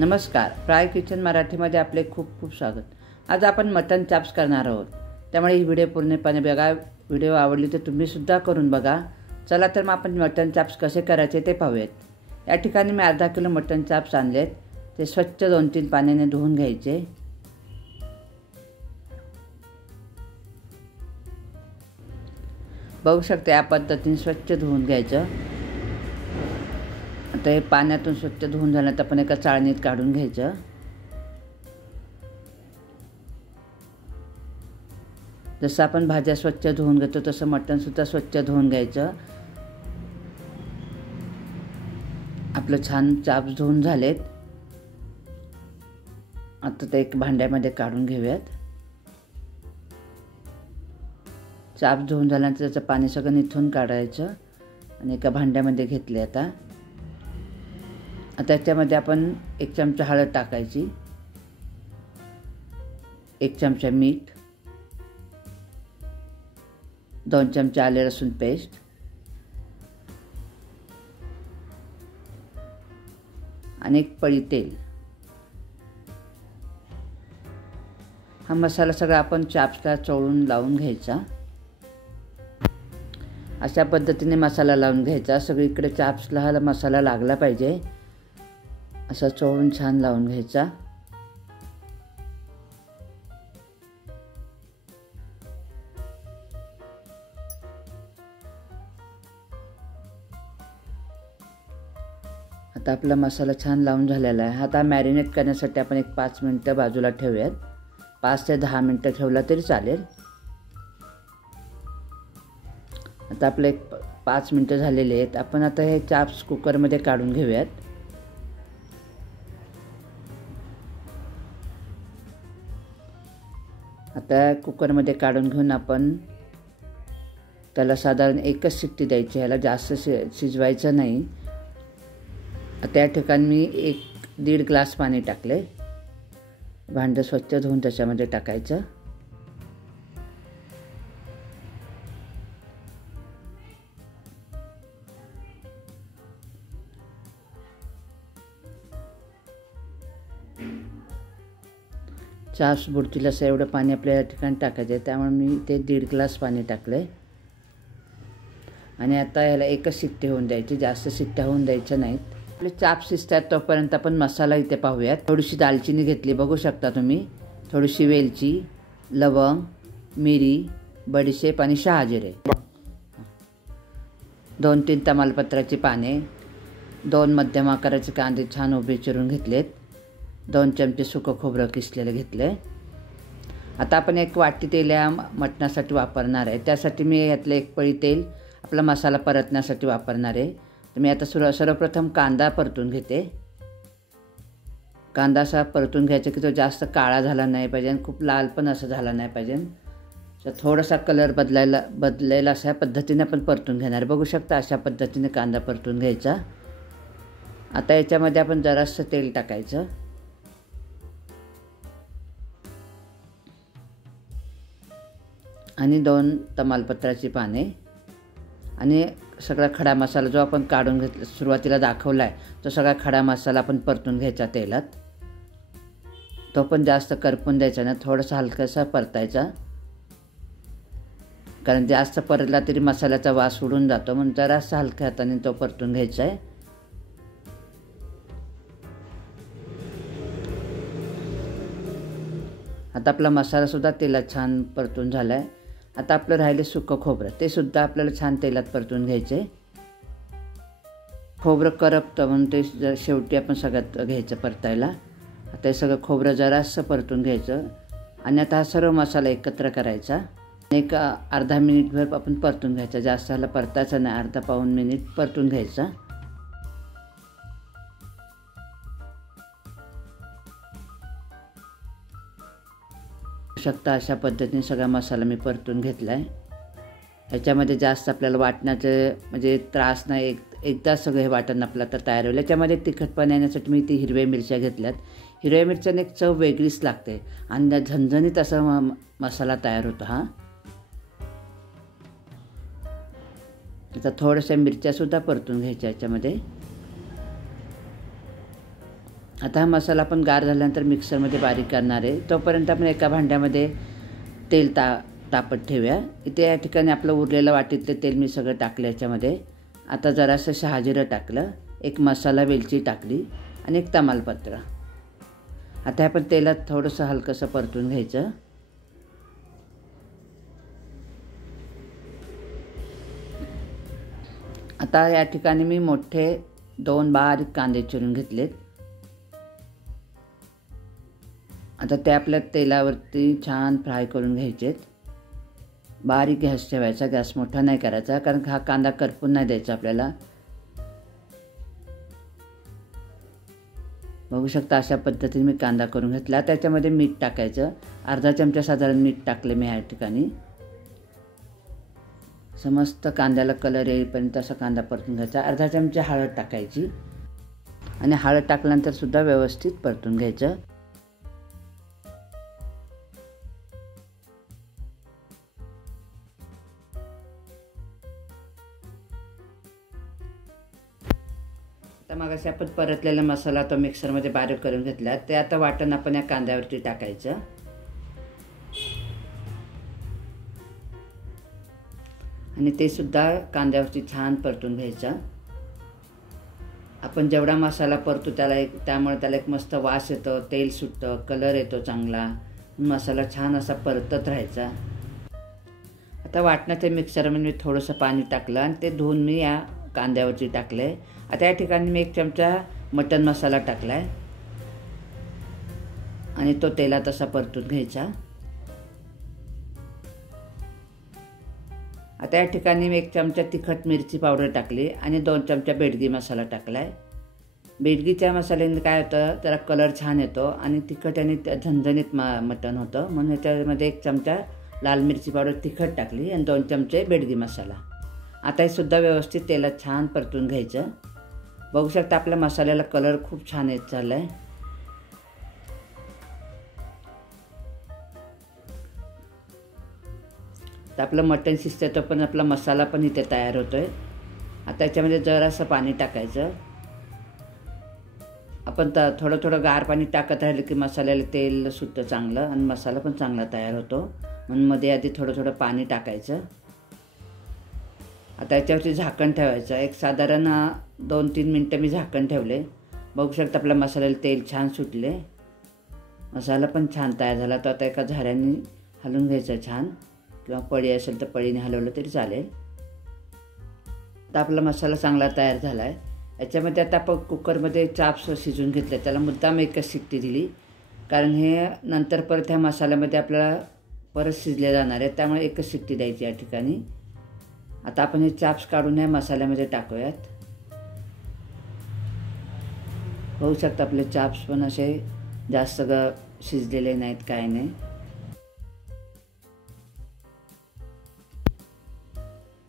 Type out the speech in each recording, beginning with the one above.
नमस्कार, fry kitchen मराठीमध्ये आपले खूप खूप स्वागत। आज आपण मटन चाप्स करणार आहोत, त्यामुळे ही व्हिडिओ पूर्णपणे बघा। व्हिडिओ आवडली तर तुम्ही सुद्धा करून बघा। चला तर मग आपण मटन चाप्स कसे करायचे ते पाहूयात। या ठिकाणी मी अर्धा किलो मटन चाप्स आणलेत। ते स्वच्छ 2-3 पाण्याने धुवून घ्यायचे। बघू शकता या पद्धतीने स्वच्छ धुवून घ्यायचं। आता हे पाण्यातून स्वच्छ धुवून झाल्यानंतर आपण एका चाळणीत काढून घ्यायचं। जसं आपण भाज्या स्वच्छ धुवून घेतो तसं मटण सुद्धा स्वच्छ धुवून घ्यायचं। आपलं छान चाप्स धुवून झालेत। आता ते एक भांड्यामध्ये काढून घेऊयात। चाप्स धुवून झाल्यानंतर त्याचं पाणी सगळं निथळून काढायचं आणि एका भांड्यामध्ये घेतले। आता त्याच्यामध्ये आपण 1 चमचा हळद टाकायची, 1 चमचा मीठ, 2 चमचे आले लसूण पेस्ट आणि 1 पळी तेल। हा मसाला सगळा आपण चाप्सला चोळून लावून घ्यायचा। अशा पद्धतीने मसाला लावून घ्यायचा। सगळीकडे चाप्सला हा मसाला लागला पाहिजे, असं चोळून छान लावून घ्यायचा। आता आपला मसाला छान लावून झालेला आहे। आता मॅरिनेट करण्यासाठी आपण एक 5 मिनिटं बाजूला ठेवूयात। 5 ते 10 मिनिटं ठेवला तरी चालेल। आता आपले 5 मिनिटं झालेले आहेत। आपण आता हे चाप्स कुकरमध्ये काढून घेऊयात। आता कुकरमध्ये काढून घेऊन आपण त्याला साधारण 1च शिट्टी द्यायची। ह्याला जास्त शिजवायचं नाही। आता या ठिकाणी मी 1-1.5 ग्लास पाणी टाकले। भांडं स्वच्छ धुवून त्याच्यामध्ये टाकायचं। चाप्स बुडतील असं एवढं पाणी आपल्या या ठिकाणी टाकायचं आहे, त्यामुळे मी ते 1.5 ग्लास पाणी टाकले। आणि आता ह्याला 1च शिट्टी होऊन द्यायची, जास्त शिट्ट्या होऊन द्यायच्या नाहीत। आपले चाप्स शिजतात तोपर्यंत आपण मसाला इथे पाहूयात। थोडीशी दालचिनी घेतली, बघू शकता तुम्ही, थोडीशी वेलची, लवंग, मिरी, बडीशेप आणि शहाजिरे, 2-3 तमालपत्राची पाने, 2 मध्यम आकाराचे कांदे छान उभे चिरून घेतलेत, 2 चमचे सुकं खोबरं किसलेलं घेतले। आता आपण 1 वाटी तेल या मटणासाठी वापरणार आहे। त्यासाठी मी यातलं 1 पळी तेल आपला मसाला परतण्यासाठी वापरणार आहे। तर मी आता सर्वप्रथम कांदा परतून घेते। कांदा असा परतून घ्यायचा की तो जास्त काळा झाला नाही पाहिजे आणि खूप लाल पण असं झाला नाही पाहिजे। तर थोडासा कलर बदलेला अशा पद्धतीने आपण परतून घेणार। बघू शकता अशा पद्धतीने कांदा परतून घ्यायचा। आता याच्यामध्ये आपण जरासं तेल टाकायचं आणि 2 तमालपत्राची पाने आणि सगळा खडा मसाला जो आपण काढून घेतला सुरुवातीला दाखवला आहे, तो सगळा खडा मसाला आपण परतून घ्यायचा तेलात। तो पण जास्त करपून द्यायचा नाही, थोडासा हलकासा परतायचा, कारण जास्त परतला तरी मसाल्याचा वास उडून जातो, म्हणून जरासा हलक्या हाताने तो परतून घ्यायचा आहे। आता आपला मसाला सुद्धा तेलात छान परतून झाला आहे। आता आपलं राहिले सुकं खोबरं, ते सुद्धा आपल्याला छान तेलात परतून घ्यायचे। खोबरं करपतं म्हणून ते शेवटी आपण सगळ्यात घ्यायचं परतायला। आता हे सगळं खोबरं जरासं परतून घ्यायचं आणि आता हा सर्व मसाला एकत्र करायचा। एक अर्धा मिनिटभर आपण परतून घ्यायचा, जास्त ह्याला परतायचं नाही, अर्धा-पाऊण मिनिट परतून घ्यायचा। शकता अशा पद्धतीने सगळा मसाला मी परतून घेतला आहे। याच्यामध्ये जास्त आपल्याला वाटण्याचं म्हणजे त्रास नाही, एकदा सगळं हे वाटण आपलं तर तयार होईल। याच्यामध्ये तिखटपणा येण्यासाठी मी ती हिरव्या मिरच्या घेतल्यात। हिरव्या मिरच्याने एक चव वेगळीच लागते आणि झणझणीत असा मसाला तयार होतो हा। आता थोड्याशा मिरच्यासुद्धा परतून घ्यायच्या याच्यामध्ये। आता हा मसाला आपण गार झाल्यानंतर मिक्सरमध्ये बारीक करणार आहे. तोपर्यंत आपण एका भांड्यामध्ये तेल तापत ठेवूया. इथे या ठिकाणी आपलं उरलेलं वाटीतलं तेल मी सगळं टाकलं याच्यामध्ये. आता जरासं शहाजिरं टाकलं, एक मसाला वेलची टाकली आणि एक तमालपत्र. आता आपण तेलात थोडंसं हलकंसं परतून घ्यायचं. आता या ठिकाणी मी मोठे 2 बारीक कांदे चिरून घेतलेत. आता ते आपल्या तेलावरती छान फ्राय करून घ्यायचेत. बारीक गॅस ठेवायचा, गॅस मोठा नाही करायचा, कारण हा कांदा करपून नाही द्यायचा आपल्याला. बघू शकता अशा पद्धतीने मी कांदा करून घेतला. त्याच्यामध्ये मीठ टाकायचं, अर्धा चमचा साधारण मीठ टाकले मी या ठिकाणी. समस्त कांद्याला कलर येईपर्यंत असा कांदा परतून घ्यायचा. अर्धा चमचा हळद टाकायची आणि हळद टाकल्यानंतर सुद्धा व्यवस्थित परतून घ्यायचं. आता मग असे आपण परतलेला मसाला तो मिक्सरमध्ये बारीक करून घेतला, ते आता वाटण आपण या कांद्यावरती टाकायचं आणि ते सुद्धा कांद्यावरती छान परतून घ्यायचं. आपण जेवढा मसाला परतू त्यामुळे त्याला एक मस्त वास येतो, तेल सुटतं, कलर येतो चांगला. मसाला छान असा परतत राहायचा. आता वाटणाच्या मिक्सरमध्ये मी थोडंसं पाणी टाकलं आणि ते धुवून मी या कांद्यावरती टाकले. आता या ठिकाणी मी 1 चमचा मटण मसाला टाकला आहे आणि तो तेलात असा परतून घ्यायचा. आता या ठिकाणी मी 1 चमचा तिखट मिरची पावडर टाकली आणि 2 चमचा बेडगी मसाला टाकला आहे. बेडगीच्या मसाल्याने काय होतं, त्याला कलर छान येतो आणि तिखट आणि झणझणीत मटण होतं. म्हणून ह्याच्यामध्ये 1 चमचा लाल मिरची पावडर तिखट टाकली आणि 2 चमचे बेडगी मसाला. आता हे सुद्धा व्यवस्थित तेलात छान परतून घ्यायचं. बघू शकता आपल्या मसाल्याला कलर खूप छान येत चालला आहे. तर आपलं मटण शिजतं पण आपला मसाला पण इथे तयार होतोय. आता याच्यामध्ये जरासं पाणी टाकायचं. आपण थोडं थोडं गार पाणी टाकत राहिलं की मसाल्याला तेल सुटतं चांगलं आणि मसाला पण चांगला तयार होतो. म्हणून मध्ये आधी थोडं थोडं पाणी टाकायचं. आता याच्यावरती झाकण ठेवायचं. एक साधारण 2-3 मिनटं मी झाकण ठेवले. बघू शकता आपल्या मसाल्याला तेल छान सुटले, मसाला पण छान तयार झाला. तो आता एका झाऱ्याने हलवून घ्यायचं छान, किंवा पळी असेल तर पळीने हलवलं तरी चालेल. आता आपला मसाला चांगला तयार झाला आहे. याच्यामध्ये आता आपण कुकरमध्ये चाप्स शिजवून घेतले. त्याला मुद्दाम एकच शिट्टी दिली, कारण हे नंतर परत ह्या मसाल्यामध्ये आपल्याला परत शिजले जाणार आहे, त्यामुळे एकच शिट्टी द्यायची या ठिकाणी. आता आपण हे चाप्स काढून ह्या मसाल्यामध्ये टाकूयात. होऊ शकतं आपले चाप्स पण असे जास्त शिजलेले नाहीत, काय नाही.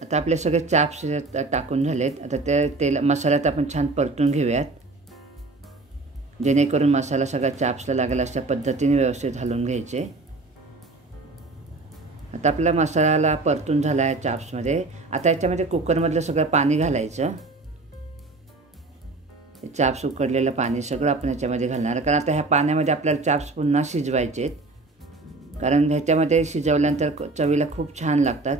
आता आपले सगळे चाप्स टाकून झालेत. आता ते मसाल्यात आपण छान परतून घेऊयात, जेणेकरून मसाला सगळा चाप्सला लागेल अशा पद्धतीने व्यवस्थित हलवून घ्यायचे. आता आपला मसाला परतून झाला आहे चाप्समध्ये. आता याच्यामध्ये कुकरमधलं सगळं पाणी घालायचं. चाप्स उकडलेलं पाणी सगळं आपण याच्यामध्ये घालणार, कारण आता ह्या पाण्यामध्ये आपल्याला चाप्स पुन्हा शिजवायचे आहेत. कारण ह्याच्यामध्ये शिजवल्यानंतर चवीला खूप छान लागतात.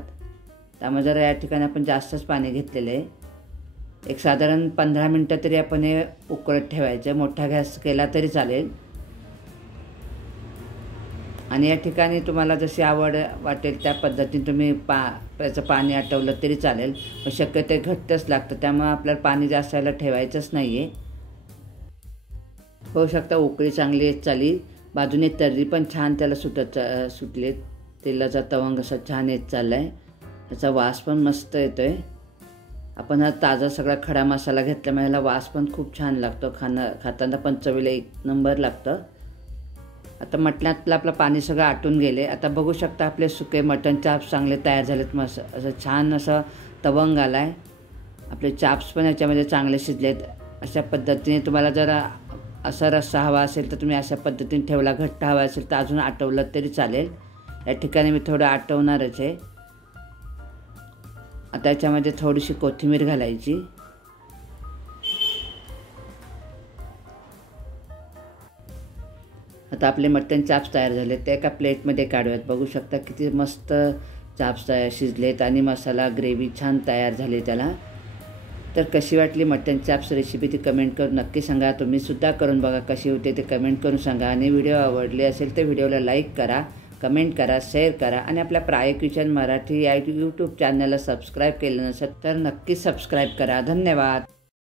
त्यामुळे जरा या ठिकाणी आपण जास्तच पाणी घेतलेलं आहे. एक साधारण 15 मिनटं तरी आपण हे उकळत ठेवायचं. मोठा गॅस केला तरी चालेल. आणि या ठिकाणी तुम्हाला जशी आवड वाटेल त्या पद्धतीने तुम्ही त्याचं पाणी आटवलं तरी चालेल, पण शक्यतो घट्टच लागतं, त्यामुळे आपल्याला पाणी जास्त व्हायला ठेवायचंच नाही आहे. होऊ शकता उकळी चांगली येत चालली, बाजूने तर्री पण छान त्याला सुटले. तेलाचा तवंग असा छान येत चालला आहे. त्याचा वास पण मस्त येतो आहे. आपण हा ताजा सगळा खडा मसाला घेतल्यामुळे ह्याला वास पण खूप छान लागतो. खाताना पण चवीला 1 नंबर लागतं. आता मटणातलं आपलं पाणी सगळं आटून गेले. आता बघू शकता आपले सुके मटण चाप्स चांगले तयार झालेत. असं छान असं तवंग आला आहे. आपले चाप्स पण याच्यामध्ये चांगले शिजलेत. अशा पद्धतीने तुम्हाला जर असा रस्सा हवा असेल तर तुम्ही अशा पद्धतीने ठेवला, घट्ट हवा असेल तर अजून आटवलं तरी चालेल. या ठिकाणी मी थोडं आटवणारच आहे. आता याच्यामध्ये थोडीशी कोथिंबीर घालायची. आता आपले मटण चाप्स तयार झाले, ते एका प्लेटमध्ये काढूयात. बघू शकता किती मस्त चाप्स शिजलेत आणि मसाला ग्रेव्ही छान तयार झाली त्याला. तर कशी वाटली मटण चाप्स रेसिपी ती कमेंट करून नक्की सांगा. तुम्हीसुद्धा करून बघा कशी होते ते कमेंट करून सांगा. आणि व्हिडिओ आवडले असेल तर व्हिडिओला लाईक करा, कमेंट करा, शेअर करा आणि आपल्या प्राय किचन मराठी या यूट्यूब चॅनलला सबस्क्राईब केलं नसेल तर नक्की सबस्क्राईब करा. धन्यवाद.